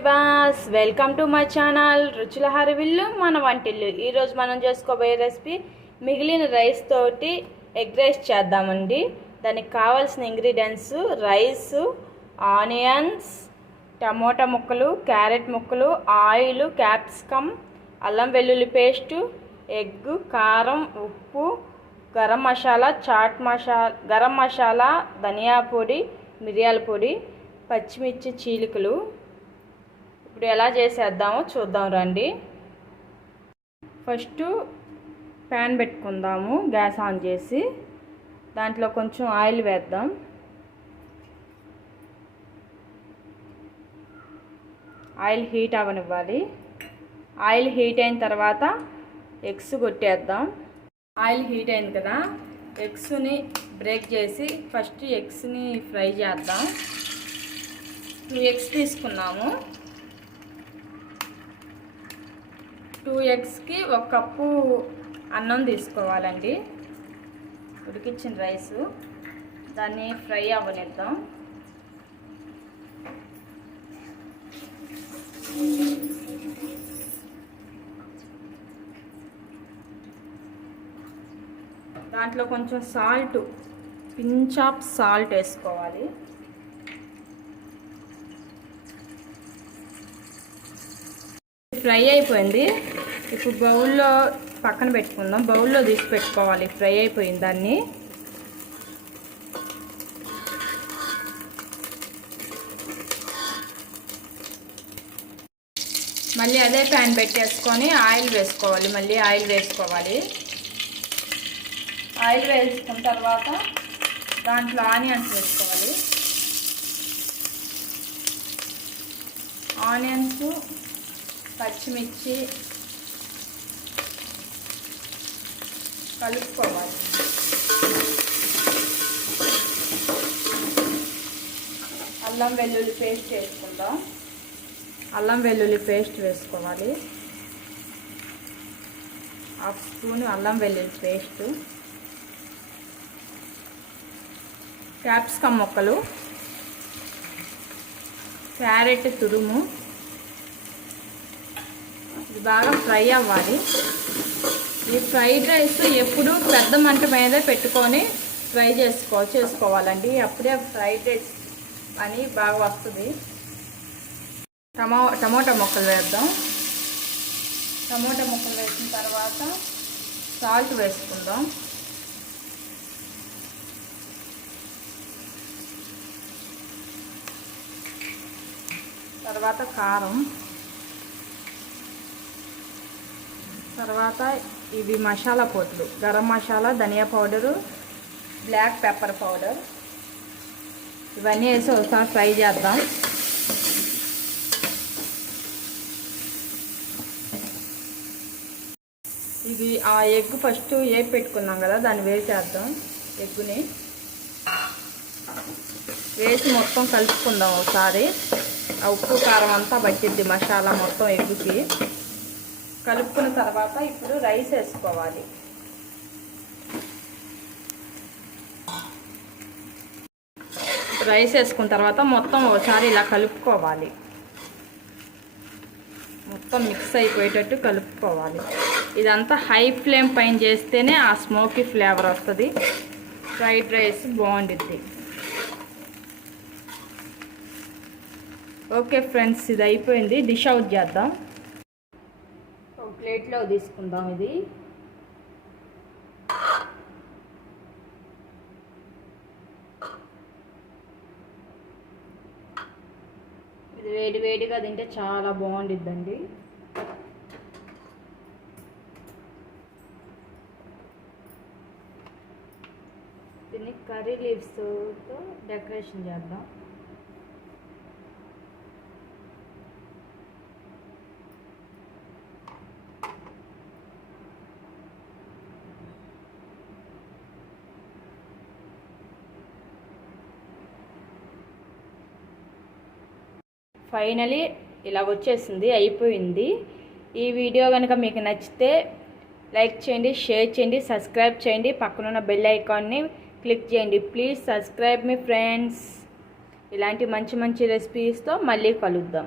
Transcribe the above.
Boss welcome to my channel రుచుల హరివిల్లు మన వంటిల్లు ఈరోజు మనం చేసుకోబోయే రెసిపీ మిగిలిన రైస్ తోటి ఎగ్ రైస్ చేద్దామండి. దానికి కావాల్సిన ఇంగ్రీడియంట్స్ రైస్ ఆనియన్స్ టమోటా ముక్కలు క్యారెట్ ముక్కలు ఆయిల్ క్యాప్సికమ్ అల్లం వెల్లుల్లి పేస్టు ఎగ్ కారం ఉప్పు గరం మసాలా చాట్ మసాలా గరం మసాలా ధనియా పొడి మిరియాల పొడి పచ్చిమిర్చి చీలికలు ఇప్పుడు ఎలా చేసేద్దామో చూద్దాం రండి. ఫస్ట్ ప్యాన్ పెట్టుకుందాము గ్యాస్ ఆన్ చేసి. దాంట్లో కొంచెం ఆయిల్ వేద్దాం. ఆయిల్ హీట్ అవ్వనివ్వాలి ఆయిల్ హీట్ అయిన తర్వాత ఎగ్స్ కొట్టేద్దాం. ఆయిల్ హీట్ అయింది కదా ఎగ్స్ని బ్రేక్ చేసి ఫస్ట్ ఎగ్స్ని ఫ్రై చేద్దాం. టూ ఎగ్స్ తీసుకున్నాము. టూ ఎగ్స్కి ఒక కప్పు అన్నం తీసుకోవాలండి. ఉడికించిన రైసు. దాన్ని ఫ్రై అవ్వనిద్దాం. దాంట్లో కొంచెం సాల్ట్ పించ్ ఆఫ్ సాల్ట్ వేసుకోవాలి. ఫ్రై అయిపోయింది. ఇప్పుడు బౌల్లో పక్కన పెట్టుకుందాం. బౌల్లో తీసి పెట్టుకోవాలి. ఫ్రై అయిపోయింది దాన్ని. మళ్ళీ అదే ప్యాన్ పెట్టేసుకొని ఆయిల్ వేసుకోవాలి. మళ్ళీ ఆయిల్ వేసుకోవాలి. ఆయిల్ వేసుకున్న తర్వాత దాంట్లో ఆనియన్స్ వేసుకోవాలి. ఆనియన్స్ పచ్చిమిర్చి కలుపుకోవాలి. అల్లం వెల్లుల్లి పేస్ట్ వేసుకుందాం. అల్లం వెల్లుల్లి పేస్ట్ వేసుకోవాలి. హాఫ్ స్పూన్ అల్లం వెల్లుల్లి పేస్ట్. క్యాప్సికమ్ మొక్కలు. క్యారెట్ తురుము. బాగా ఫ్రై అవ్వాలి. ఈ ఫ్రైడ్ రైస్ ఎప్పుడు పెద్ద మంట మీద పెట్టుకొని ఫ్రై చేసుకో చేసుకోవాలండి. అప్పుడే ఫ్రైడ్ రైస్ అని బాగా వస్తుంది. టమో టమోటా ముక్కలు వేద్దాం. టమోటా ముక్కలు వేసిన తర్వాత సాల్ట్ వేసుకుందాం. తర్వాత కారం. తర్వాత ఇవి మసాలా పొట్లు గరం మసాలా ధనియా పౌడరు బ్లాక్ పెప్పర్ పౌడర్. ఇవన్నీ వేసి ఒకసారి ఫ్రై చేద్దాం. ఇది ఆ ఎగ్ ఫస్ట్ ఏ పెట్టుకున్నాం కదా దాన్ని వేసేద్దాం ఎగ్గుని. వేసి మొత్తం కలుపుకుందాం ఒకసారి. ఆ ఉప్పు కారం అంతా పట్టిద్ది మసాలా మొత్తం ఎగ్గుకి. కలుపుకున్న తర్వాత ఇప్పుడు రైస్ వేసుకోవాలి. రైస్ వేసుకున్న తర్వాత మొత్తం ఒకసారి ఇలా కలుపుకోవాలి. మొత్తం మిక్స్ అయిపోయేటట్టు కలుపుకోవాలి. ఇదంతా హై ఫ్లేమ్ పైన చేస్తేనే ఆ స్మోకీ ఫ్లేవర్ వస్తుంది. ఫ్రైడ్ రైస్ బాగుండుద్ది. ఓకే ఫ్రెండ్స్ ఇది అయిపోయింది. డిష్ అవుట్ చేద్దాం. ప్లేట్లో తీసుకుందాం ఇది. ఇది వేడి వేడిగా తింటే చాలా బాగుండిద్దండి. దీన్ని కర్రీ లీవ్స్తో డెకరేషన్ చేద్దాం. ఫైనలీ ఇలా వచ్చేసింది అయిపోయింది. ఈ వీడియో కనుక మీకు నచ్చితే లైక్ చేయండి షేర్ చేయండి సబ్స్క్రైబ్ చేయండి. పక్కనున్న బెల్ ఐకాన్ని క్లిక్ చేయండి. ప్లీజ్ సబ్స్క్రైబ్ మీ ఫ్రెండ్స్. ఇలాంటి మంచి మంచి రెసిపీస్తో మళ్ళీ కలుద్దాం.